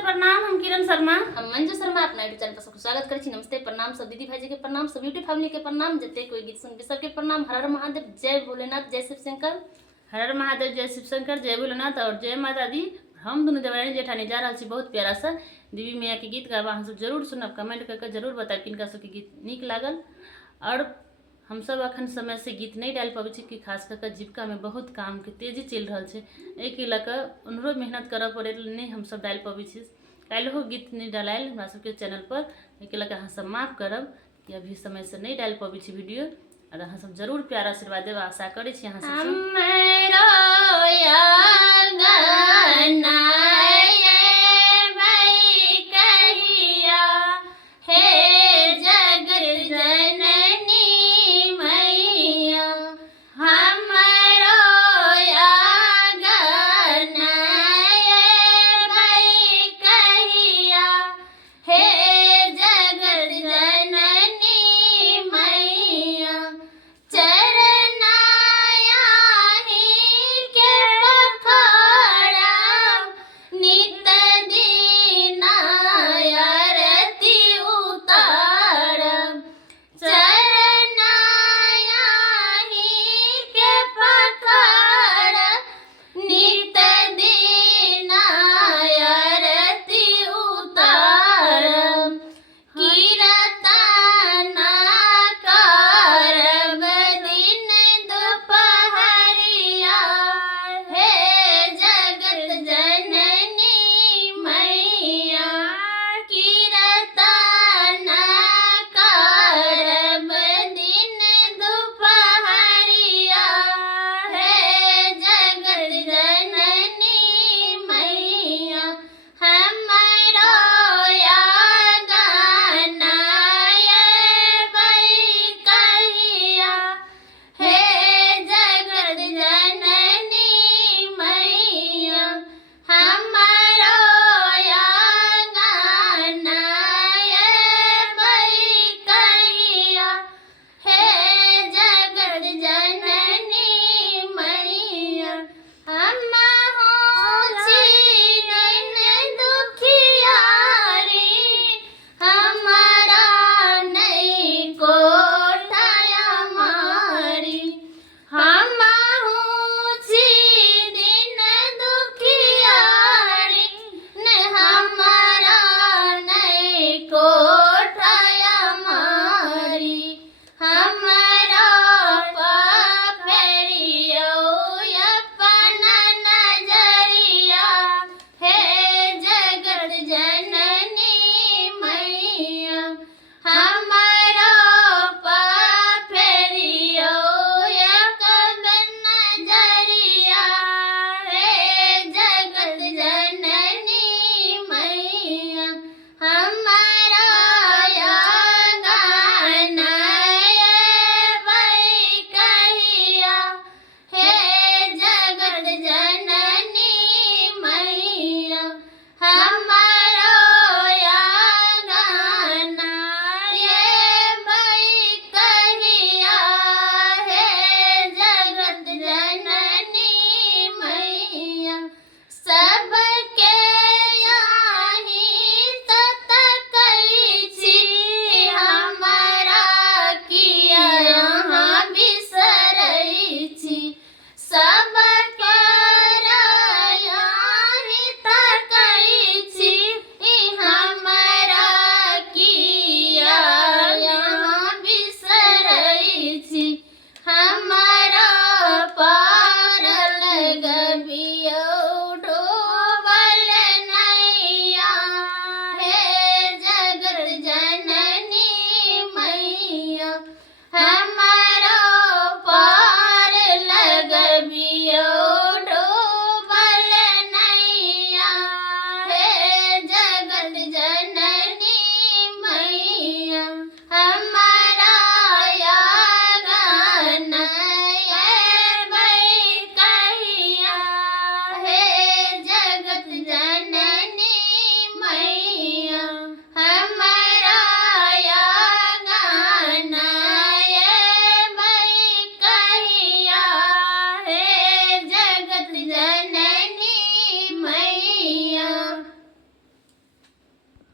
प्रणाम। हम किरण शर्मा, हम मंजू शर्मा अपना यूट्यूब चैनल पर सबको स्वागत करै छी। नमस्ते, प्रणाम सब दीदी भाई जी के प्रणाम, सब यूट्यूब फैमिली के प्रणाम, जते कोई गीत सुनबे सबके प्रणाम। हर हर महादेव, जय भोलेनाथ, जय शिव शंकर। हर हर महादेव, जय शिव शंकर, जय भोलेनाथ और जय माता दी। हम दोनों देवरानी जेठानी जा रहा छी बहुत प्यारा सा देवी मैया के गीत गाबा। हम सब जरूर सुनब, कमेंट करके जरूर बताएब किनका सबके गीत नीक लागल। और हम सब अखन समय से गीत नहीं डाल पाबे छी कि खास करके जीविका में बहुत काम के तेजी चल रहा है, एक लऽ उन्हरो मेहनत करऽ पड़े, नहीं हम सब डाल पाबे छी। काल्हो गीत नहीं डालायल हमरा सबके चैनल पर, एक लऽ अहाँ सब माफ करब कि अभी समय से नहीं डाल पाबे छी वीडियो। और अहाँ सब जरूर प्यार आशीर्वाद देब, आशा करे छी अहाँ सब।